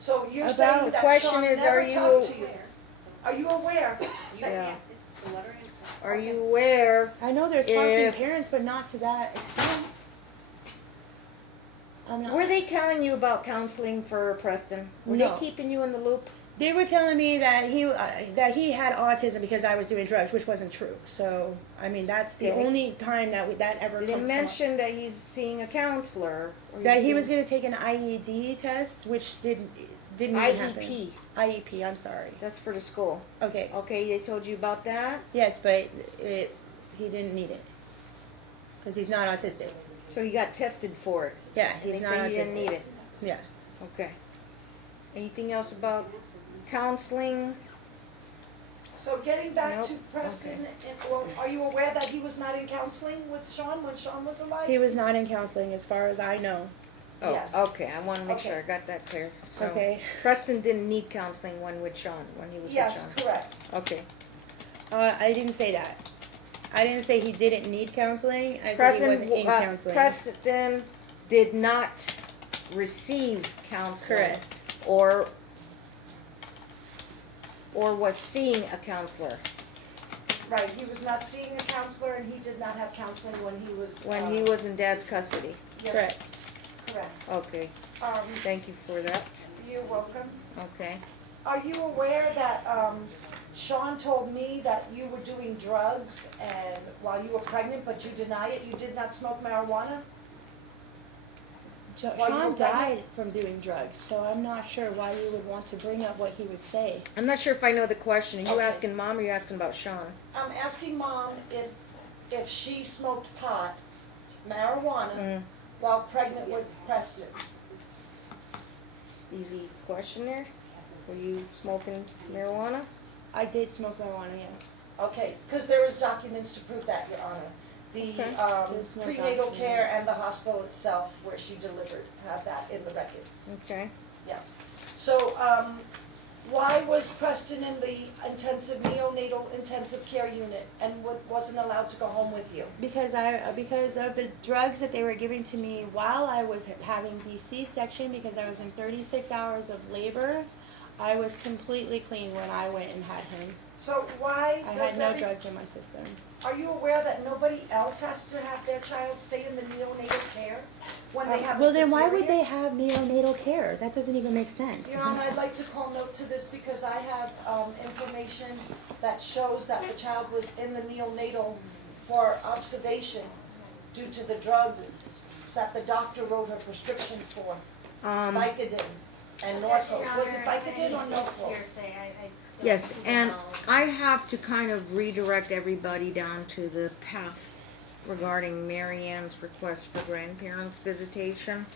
So you're About- saying The that question Sean is, never are you- talked to you? Are you aware? you Yeah. answered, so let her answer. Are you aware? I know there's talking If- parents, but not to that extent. I'm not. Were they telling you about counseling for Preston? Were No. they keeping you in the loop? They were telling me that he had autism because I was doing drugs, which wasn't true. So I mean, that's the Okay. only time that ever. Did they come up. mention that he's seeing a counselor? Or That he being- was going to take an IED test, which didn't even happen. IEP. IEP. I'm sorry. That's for the school. Okay. Okay, they told you about that? Yes, but he didn't need it because he's not autistic. So you got tested for it? Yeah, And he's they not said you autistic. didn't need it? Yes. Okay. Anything else about counseling? So getting back Nope. to Preston, well, are you aware that he was not in counseling with Sean when Sean was alive? He was not in counseling as far as I know. Oh, Yes. okay, I wanna make sure I Okay. got that clear. So Okay. Preston didn't need counseling when with Sean, when he was with Yes, Sean? correct. Okay. I didn't say that. I didn't say he didn't need counseling. I said he Preston, wasn't in counseling. Preston did not receive counseling. Correct. Or was seeing a counselor Right, he was not seeing a counselor and he did not have counseling when he was. when he was in Dad's custody. Yes, Correct. correct. Okay, thank you for that. You're welcome. Okay. Are you aware that, Sean told me that you were doing drugs and while you were pregnant, but you deny it, you did not smoke marijuana? While you were Sean pregnant? died from doing drugs, so I'm not sure why you would want to bring up what he would say. I'm not sure if I know the question. Are you Okay. asking Mom or you asking about Sean? I'm asking Mom if she smoked pot marijuana while pregnant with Preston? Easy question there. Were you smoking marijuana? I did smoke marijuana, yes. Okay, because there is documents to prove that, Your Honor. The Okay. There's no prenatal care documents. and the hospital itself where she delivered have that in the records. Okay. Yes. So, why was Preston in the neonatal intensive care unit and wasn't allowed to go home with you? Because of the drugs that they were giving to me while I was having the C-section, because I was in 36 hours of labor, I was completely clean when I went and had him. So why I does had no drugs in my system. Are you aware that nobody else has to have their child stay in the neonatal care when they have a Well, then why would cesarean? they have neonatal care? That doesn't even make sense. You know, and I'd like to call note to this because I have information that shows that the child was in the neonatal for observation due to the drugs that the doctor wrote her prescriptions for, Vicodin and Norcos. Was it Vicodin or Norcos? Hearsay, I don't Yes, and know. I have to kind of redirect everybody down to the path regarding Mary Ann's request for grandparents visitation.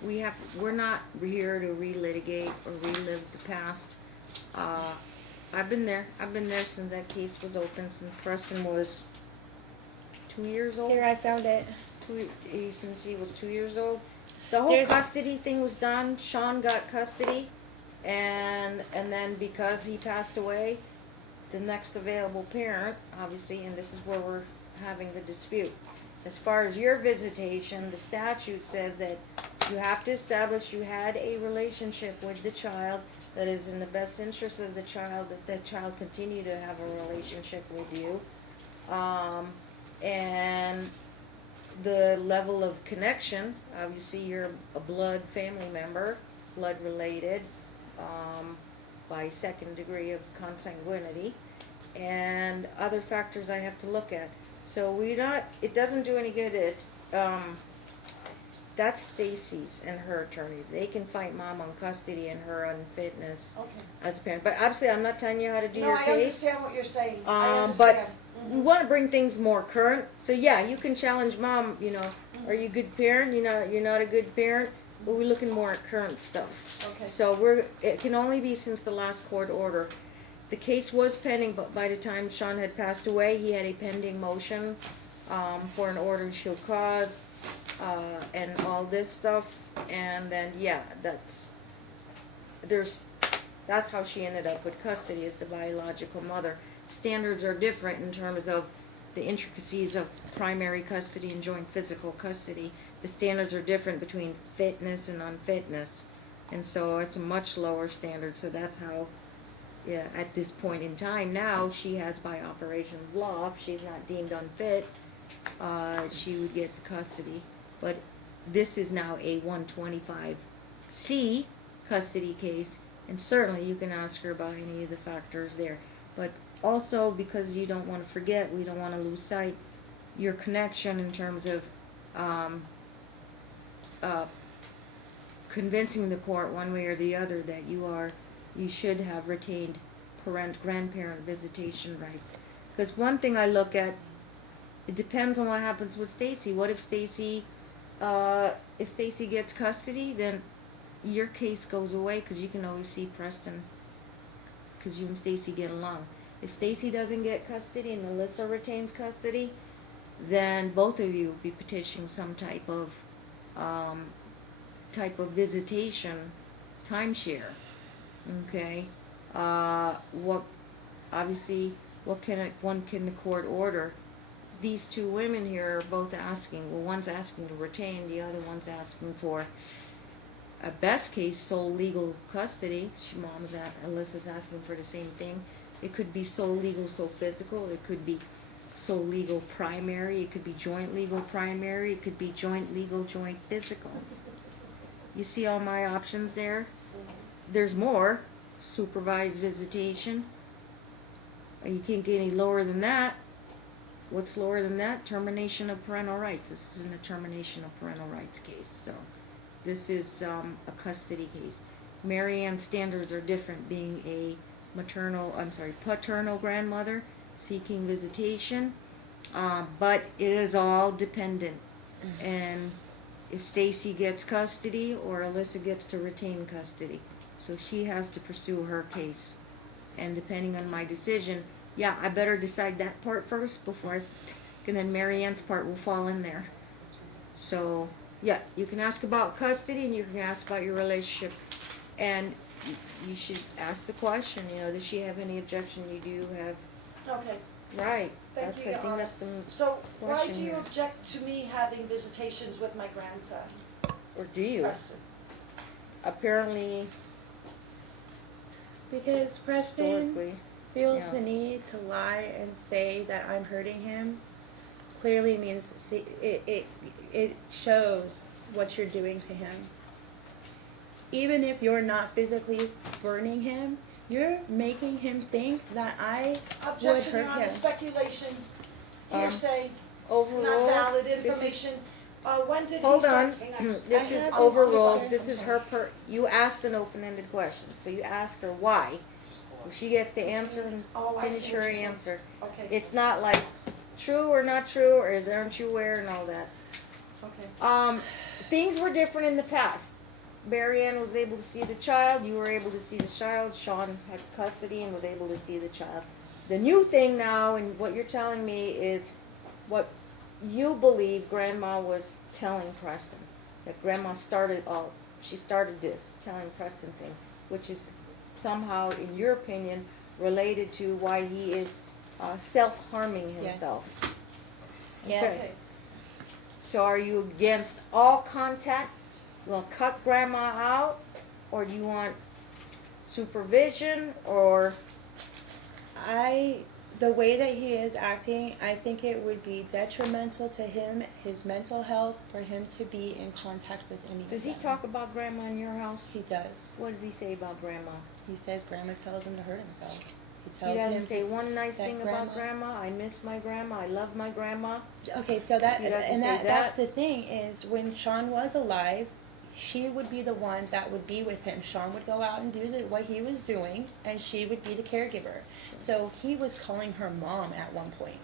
We're not here to relitigate or relive the past. I've been there since that case was open, since Preston was 2 years old. Here, I found it. Since he was 2 years old. The whole There's- custody thing was done. Sean got custody, and then because he passed away, the next available parent, obviously, and this is where we're having the dispute. As far as your visitation, the statute says that you have to establish you had a relationship with the child that is in the best interest of the child, that the child continue to have a relationship with you. And the level of connection, obviously you're a blood family member, blood related, by second degree of consanguinity, and other factors I have to look at. So it doesn't do any good that's Stacy's and her attorneys. They can fight mom on custody and her unfitness Okay. as a parent. But obviously I'm not telling you how to do No, your I case. understand what you're saying. I But understand. we want to bring things more current. So yeah, you can challenge mom, are you a good parent? You're not a good parent. But we're looking more at current stuff. Okay. So it can only be since the last court order. The case was pending, but by the time Sean had passed away, he had a pending motion for an order to show cause and all this stuff. And then that's how she ended up with custody as the biological mother. Standards are different in terms of the intricacies of primary custody and joint physical custody. The standards are different between fitness and unfitness, and so it's a much lower standard. So that's how, at this point in time now, she has, by operation of law, if she's not deemed unfit, she would get the custody. But this is now a 125C custody case, and certainly you can ask her about any of the factors there. But also, because you don't want to forget, we don't want to lose sight, your connection in terms of convincing the court one way or the other that you should have retained grandparent visitation rights. Because one thing I look at, it depends on what happens with Stacy. What if Stacy gets custody, then your case goes away because you can always see Preston, because you and Stacy get along. If Stacy doesn't get custody and Alyssa retains custody, then both of you be petitioning some type of visitation timeshare. Okay, what can the court order? These two women here are both asking. Well, one's asking to retain, the other one's asking for a best case sole legal custody. Alyssa's asking for the same thing. It could be sole legal, sole physical. It could be sole legal primary. It could be joint legal primary. It could be joint legal, joint physical. You see all my options there? There's more. Supervised visitation. You can't get any lower than that. What's lower than that? Termination of parental rights. This isn't a termination of parental rights case. So this is a custody case. Mary Ann's standards are different, being a paternal grandmother seeking visitation, but it is all dependent and if Stacy gets custody or Alyssa gets to retain custody. So she has to pursue her case. And depending on my decision, yeah, I better decide that part first before and then Mary Ann's part will fall in there. So, yeah, you can ask about custody and you can ask about your relationship. And you should ask the question, does she have any objection? You do have, Okay, right. Thank you, Your I think Honor. that's the, so why question do you here. object to me having visitations with my grandson, or do you? Preston? Apparently, Because Preston historically, feels yeah. the need to lie and say that I'm hurting him clearly means it shows what you're doing to him. Even if you're not physically burning him, you're making him think that I would Objection, hurt Your Honor, him. speculation, hearsay, not overruled. valid This is- information. When did he Hold start? on, this I is have overruled, his this is her you asked an open-ended question, so you ask her why. If she gets to answer and Oh, I finish see her what you're saying. answer. Okay, It's not like true or not true, or aren't you aware and all that. okay. Things were different in the past. Mary Ann was able to see the child, you were able to see the child, Sean had custody and was able to see the child. The new thing now, and what you're telling me, is what you believe Grandma was telling Preston. That Grandma started she started this, telling Preston thing, which is somehow, in your opinion, related to why he is self-harming himself. Yes. Okay. So are you against all contact? You want to cut Grandma out? Or do you want supervision? Or The way that he is acting, I think it would be detrimental to him, his mental health, for him to be in contact with any does of he them. talk about Grandma in your house? He does. What does he say about Grandma? He says Grandma tells him to hurt himself. He He tells doesn't him say to one nice that thing about Grandma. I miss my Grandma. I love my Grandma. Okay, so that He doesn't and say that's that? the thing is when Sean was alive, she would be the one that would be with him. Sean would go out and do what he was doing, and she would be the caregiver. So he was calling her mom at one point.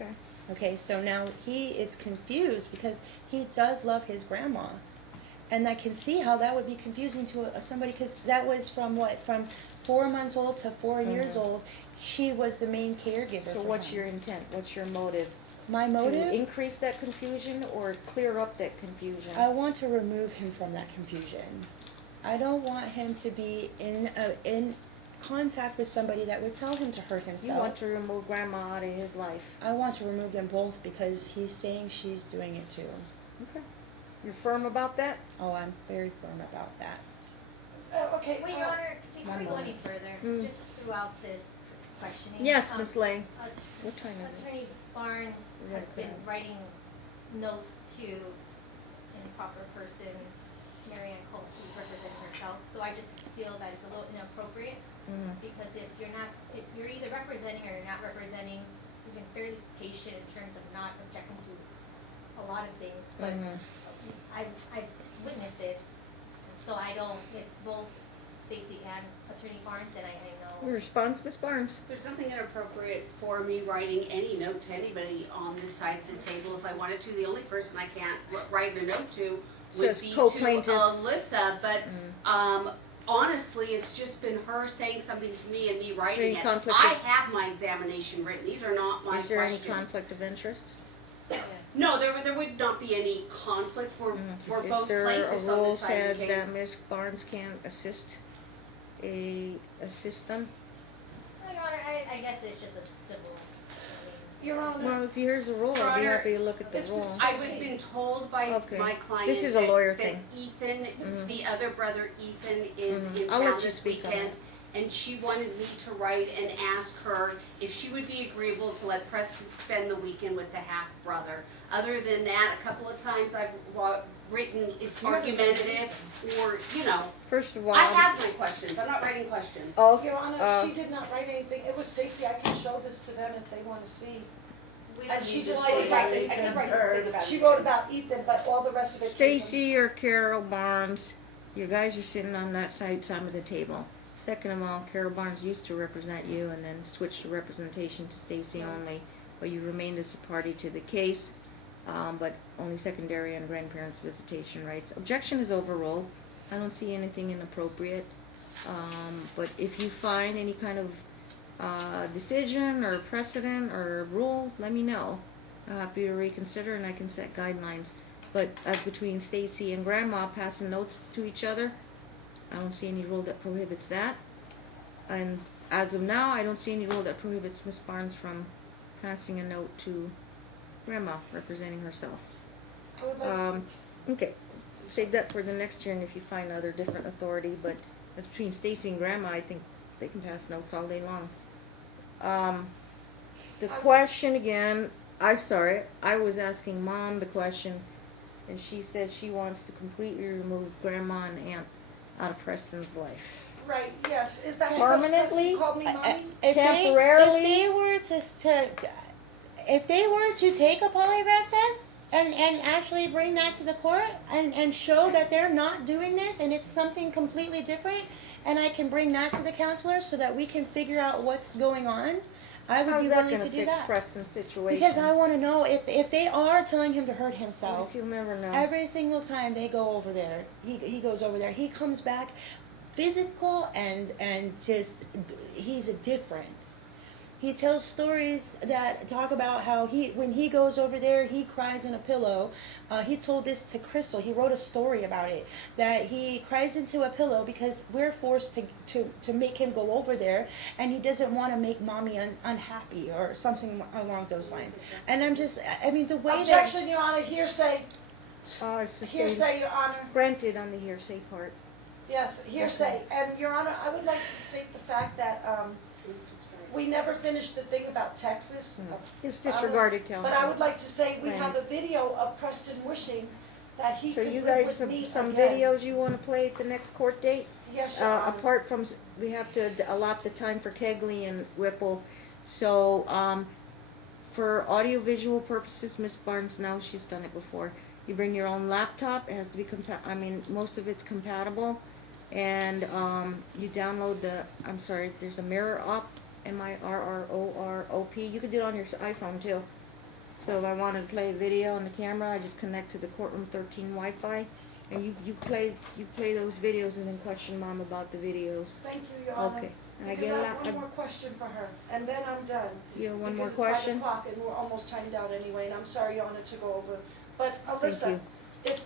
Okay. Okay, so now he is confused because he does love his grandma. And I can see how that would be confusing to somebody, because that was from 4 months old to 4 years old. She was the main caregiver. So for what's him. your intent? What's your motive? My To motive? increase that confusion or clear up that confusion? I want to remove him from that confusion. I don't want him to be in contact with somebody that would tell him to hurt You himself. want to remove Grandma out of his life. I want to remove them both because he's saying she's doing it too. Okay. You're firm about that? Oh, I'm very firm about that. Okay, Wait, Your Honor, before we go Mama. any further, Mm. just throughout this questioning. Yes, Miss Lay. Att- What time is it? Attorney Barnes has Right been there. writing notes to an improper person, Mary Ann Colt, who's representing herself. So I just feel that it's a little inappropriate, because if you're either representing or you're not representing, you've been fairly patient in terms of not objecting to a lot of things, but I've witnessed it, so it's both Stacy and Attorney Barnes, and I know. Response, Miss Barnes. There's nothing inappropriate for me writing any note to anybody on this side of the table if I wanted to. The only person I can't write a note to would Says be to co-plaintiffs. Alyssa, but honestly, it's just been her saying something to me and me writing any it. conflict I of- have my examination written. These are not my Is there any questions. conflict of interest? No, there would not be any conflict. We're Is both there a plaintiffs on rule this side says of the that case. Miss Barnes can't assist them? Your Honor, I guess it's just a civil. Your Honor, Well, if here's a rule, Your I'd be Honor, happy to look at the it's rule. I've been told by Okay. my client This is a lawyer that thing. Ethan, the other brother Ethan, is in I'll let town you this speak on weekend. And she wanted me to write and ask her if she would be agreeable to let Preston spend the weekend with the half brother. Other than that, a couple of times I've written, it's argumentative, or, First of all, I have my questions, I'm not writing questions. oh, Your Honor, she did not write anything. It was Stacy. I can show this to them if they want to see. And she just I did write wrote the thing about She it. wrote about Ethan, but all the rest of it. came from- Stacy or Carol Barnes, you guys are sitting on that side of the table. Second of all, Carol Barnes used to represent you and then switched the representation to Stacy only, but you remained as a party to the case. but only secondary and grandparents' visitation rights. Objection is overruled. I don't see anything inappropriate. But if you find any kind of decision or precedent or rule, let me know. I'm happy to reconsider and I can set guidelines. But as between Stacy and Grandma passing notes to each other, I don't see any rule that prohibits that. And as of now, I don't see any rule that prohibits Miss Barnes from passing a note to Grandma representing herself. I would like to, Okay, save that for the next hearing if you find other different authority, but as between Stacy and Grandma, I think they can pass notes all day long. The question again, I'm sorry, I was asking Mom the question, and she says she wants to completely remove Grandma and Aunt out of Preston's life. right, yes, is that because Permanently? Preston called me mommy? Temporarily? If they were to take a polygraph test and actually bring that to the court and show that they're not doing this and it's something completely different, and I can bring that to the counselor so that we can figure out what's going on, I would How's be that willing gonna to do fix that. Preston's situation? Because I want to know if they are telling him to hurt What himself. if you'll never know? Every single time they go over there, he goes over there. He comes back physical and just he's a different. He tells stories that talk about how when he goes over there, he cries in a pillow. He told this to Crystal. He wrote a story about it, that he cries into a pillow because we're forced to make him go over there, and he doesn't want to make mommy unhappy or something along those lines. And I mean, the way Objection, Your Honor, hearsay, It's sustained. hearsay, Your Honor. Granted on the hearsay part. Yes, hearsay. And Your Honor, I would like to state the fact that we never finished the thing about Texas. It's disregarded, counsel. But I would like to say we Right. have a video of Preston wishing that he So could you live guys with me have some again. videos you wanna play at the next court date? Yes, Your Honor. Apart from, we have to allot the time for Kegley and Whipple. So, for audiovisual purposes, Miss Barnes knows, she's done it before. You bring your own laptop, it has to be most of it's compatible. And, you download there's a Mirror Op, MIRROROP. You can do it on your iPhone too. So if I wanted to play a video on the camera, I just connect to the courtroom 13 Wi-Fi, and you play those videos and then question Mom about the videos. Thank you, Your Honor. Okay. And I Because get I a have lot. one more question for her, and then I'm done. You have one more Because question? it's 5 o'clock and we're almost timed out anyway, and I'm sorry, Your Honor, to go over. But Thank Alyssa, you. if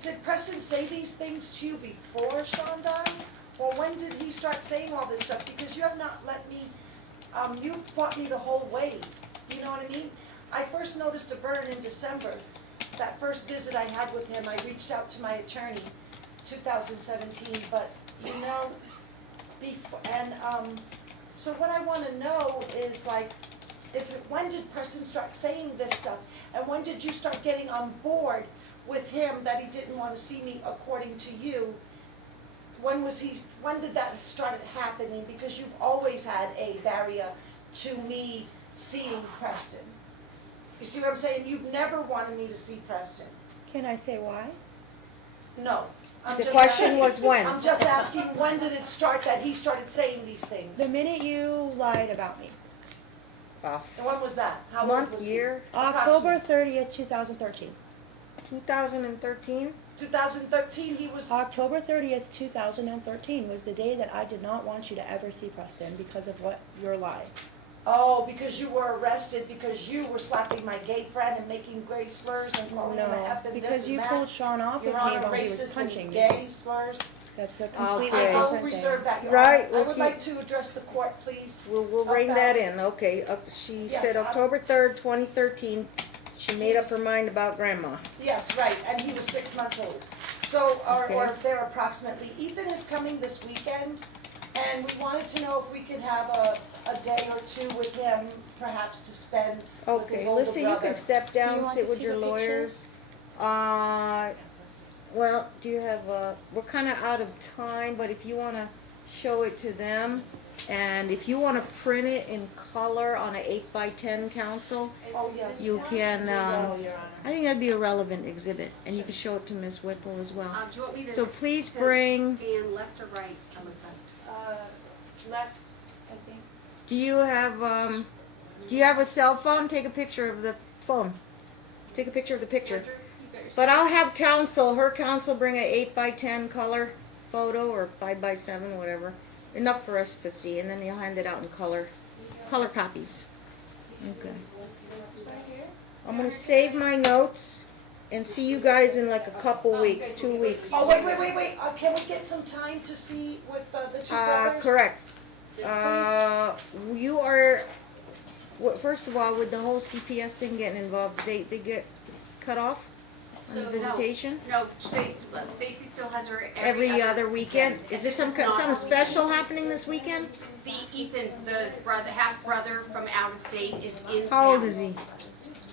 did Preston say these things to you before Sean died? Or when did he start saying all this stuff? Because you have not let me, you fought me the whole way. You know what I mean? I first noticed a burn in December. That first visit I had with him, I reached out to my attorney, 2017, but you know, so what I wanna know is like, when did Preston start saying this stuff? And when did you start getting on board with him that he didn't wanna see me according to you? When did that start happening? Because you've always had a barrier to me seeing Preston. You see what I'm saying? You've never wanted me to see Preston. Can I say why? No. I'm The just question asking- was when? I'm just asking, when did it start that he started saying these things? The minute you lied about me. And when was that? How old Month, was he? year, October 30th, 2013. 2013. 2013, he was, October 30th, 2013 was the day that I did not want you to ever see Preston because of your lie. oh, because you were arrested, because you were slapping my gay friend and making gay slurs and calling him an F and this because you and pulled that. Sean off of Your me Honor, while he was racist punching and me. gay slurs. That's a completely Okay. I'll different reserve thing. that, Your Right, Honor. I would okay. like to address the court, please. We'll bring that in, okay. She Yes, said I'm- October 3rd, 2013. She made up her mind about Grandma. Yes, right, and he was 6 months old. So, or Okay. there approximately. Ethan is coming this weekend, and we wanted to know if we could have a day or two with him, perhaps to spend with his Okay, older Alyssa, you brother. can step Do you down, want sit to with see your the picture? lawyers. Well, do you have, we're kinda out of time, but if you wanna show it to them, and if you wanna print it in color on an 8x10 council, Oh, yes. you can, No, Your Honor. I think that'd be a relevant exhibit, and you can show it to Ms. Whipple as well. Do you want me to So please to bring- scan left or right, Alyssa? Left, I think. Do you have a cell phone? Take a picture of the phone. Take a picture of the picture. Andrew, you better But I'll have her council bring a 8x10 color photo or 5x7, whatever. Enough for us to see, and then you'll hand it out in color copies. Okay. I'm gonna save my notes and see you guys in like a couple weeks, 2 weeks. Oh, wait, can we get some time to see with the two brothers? Correct. You are, first of all, with the whole CPS thing getting involved, they get cut off on the So, visitation? No, Stacy still has her Every other weekend? Is there This is not something her special weekend. happening this weekend? The Ethan, the brother, half brother from out of state is in town. How old is he?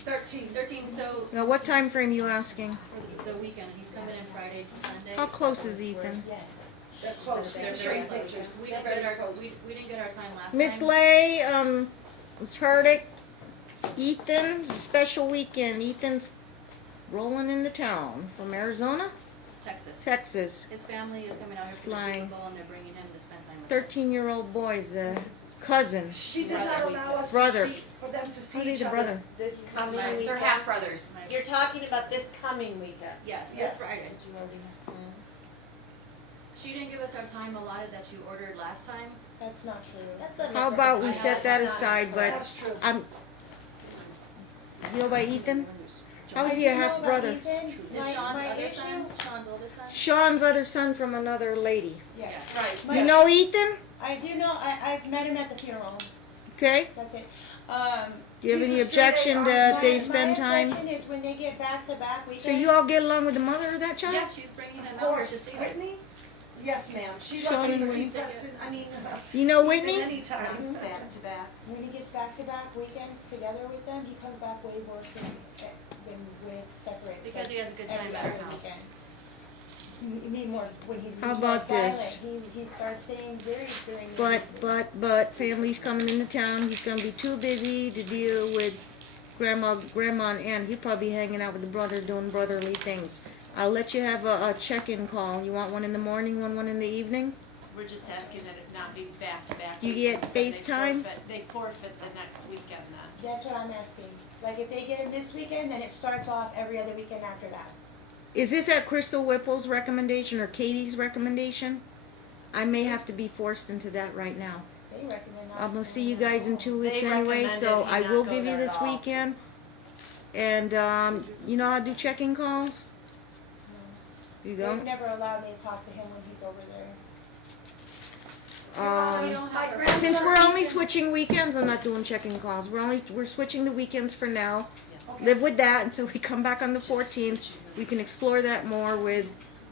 13. 13, so Now, what time frame you asking? for the weekend, he's coming in Friday to Sunday. How close is Ethan? They're close. They're Show you very pictures. close. We They're didn't very get our, close. we didn't get our time last Miss time. Lay, Miss Hurdick, Ethan, special weekend. Ethan's rolling into town from Arizona, Texas. Texas. His family is coming out here for the Flying. Super Bowl and they're bringing him to spend time with them. 13-year-old boy's cousin. She did not allow us Brother. to see, for them to see How's he each the other. brother? This coming They're weekend? half brothers. You're talking about this coming weekend? Yes, Yes. this Friday. Did you already have plans? She didn't give us our time allotted that you ordered last time. That's not true. That's a How about we I set know that it's not aside, but That's true. I'm, you know about Ethan? How's I he do a know half about brother? Ethan. Is My- Sean's my other issue- son, Sean's oldest son? Sean's other son from another lady. Yes. Right. You know Ethan? I do know, I've met him at the funeral, Okay. that's it. Do you have He's any a straight objection A that arms. they spend My time? objection is when they get back-to-back So weekends. you all get along with the mother of that child? Yeah, she's bringing him Of out here to course. see us. Whitney? Yes, ma'am. She Sean lets me and see Whitney. Justin, You know Whitney? anytime. Back to back. When he gets back-to-back weekends together with them, he comes back way worse than with separate. Because he has a good time every at our other house. weekend. You mean more, when he's How more about this? violent, he starts saying very during the. But family's coming into town. He's gonna be too busy to deal with grandma and aunt. He'll probably be hanging out with the brother doing brotherly things. I'll let you have a check-in call. You want one in the morning, one in the evening? We're just asking that it not be back to back. You get weekends, then FaceTime? They forfeit the next weekend then. That's what I'm asking. Like, if they get him this weekend, then it starts off every other weekend after that. Is this at Crystal Whipple's recommendation or Katie's recommendation? I may have to be forced into that right now. They recommend. not I'm gonna to see you go. guys in 2 weeks They anyway, recommended so he I not will go give you there this at all. weekend. And you know how to do check-in calls? You They've go. never allowed me to talk to him when he's over there. We don't My have our. grandson- Since we're only switching weekends, I'm not doing check-in calls. We're switching the weekends for now. Okay. Live with that until we come back on the 14th. We can explore that more with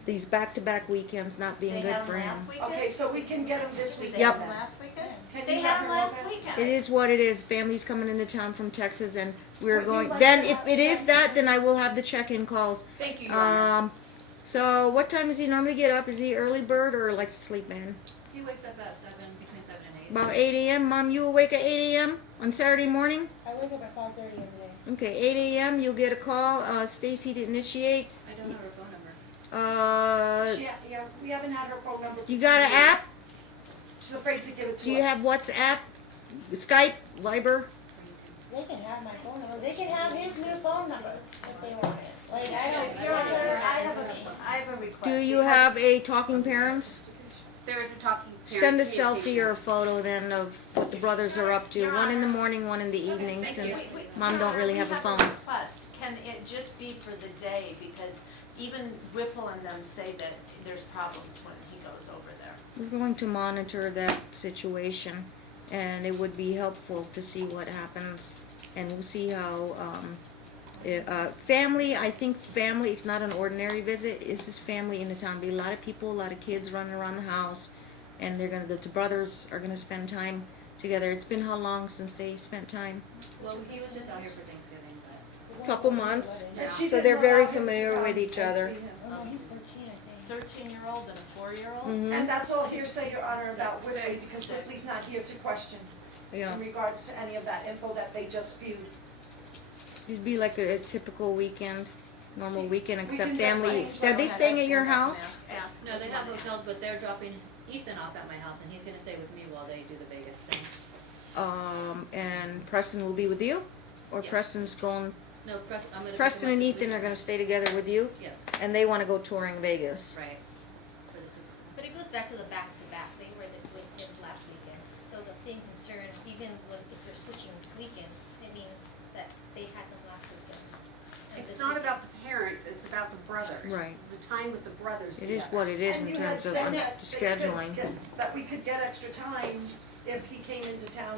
these back-to-back weekends not being They good had for them him. last weekend? Okay, so we can get him this weekend. Yep. then. Last weekend? Can They you had have them him last over? weekend. It is what it is. Family's coming into town from Texas, and we're Would you going. like Then, to if have it is them- that, then I will have the check-in calls. Thank you, Your Honor. So what time does he normally get up? Is he early bird or like sleep man? He wakes up at 7, between 7 and 8. About 8 a.m. Mom, you awake at 8 a.m. on Saturday morning? I wake up at 5:30 every day. Okay, 8 a.m. You'll get a call. Stacy to initiate. I don't have her phone number. Yeah, we haven't had her phone number. for You got 2 an years. app? She's afraid to give it to us. Do you have WhatsApp, Skype, Viber? They can have my phone number. They can have his new phone number if they want it. Like, I Your don't. Honor, I have a request. Do you because- have a talking parents? There is a talking parent. Send a selfie communication. or a photo then of what the brothers are up to. One in the morning, one in the evening, thank since you. Mom don't really have a phone. request. Can it just be for the day, because even Whipple and them say that there's problems when he goes over there. We're going to monitor that situation, and it would be helpful to see what happens, and we'll see how, family, I think family, it's not an ordinary visit, it's just family in the town. Be a lot of people, a lot of kids running around the house, and the brothers are gonna spend time together. It's been how long since they spent time? Well, he was just out here for Thanksgiving, but. Couple months. And So she didn't they're very allow him to familiar come with each and other. see him. Oh, no, he's 13, I think. 13-year-old and a 4-year-old? Mhm. And that's all hearsay, Your Honor, about Six. Whitley, because Whitley's not here to question Yeah, in regards to any of that info that they just spewed. it'd be like a typical weekend, normal weekend, We except can just family. arrange Are they that. staying at your house? Ask. No, they have hotels, but they're dropping Ethan off at my house, and he's gonna stay with me while they do the Vegas thing. And Preston will be with you? Or Yes. Preston's going No, I'm gonna. Preston and Ethan are gonna stay together with you, Yes, and they wanna go touring Vegas. right. But it goes back to the back-to-back, they were with him last weekend, so the same concern, even when, if they're switching weekends, it means that they had them last weekend. And It's this not weekend- about the parents, it's about the brothers. Right. The time with the brothers It is together. what it is And in you had terms of said that they could scheduling. get- that we could get extra time if he came into town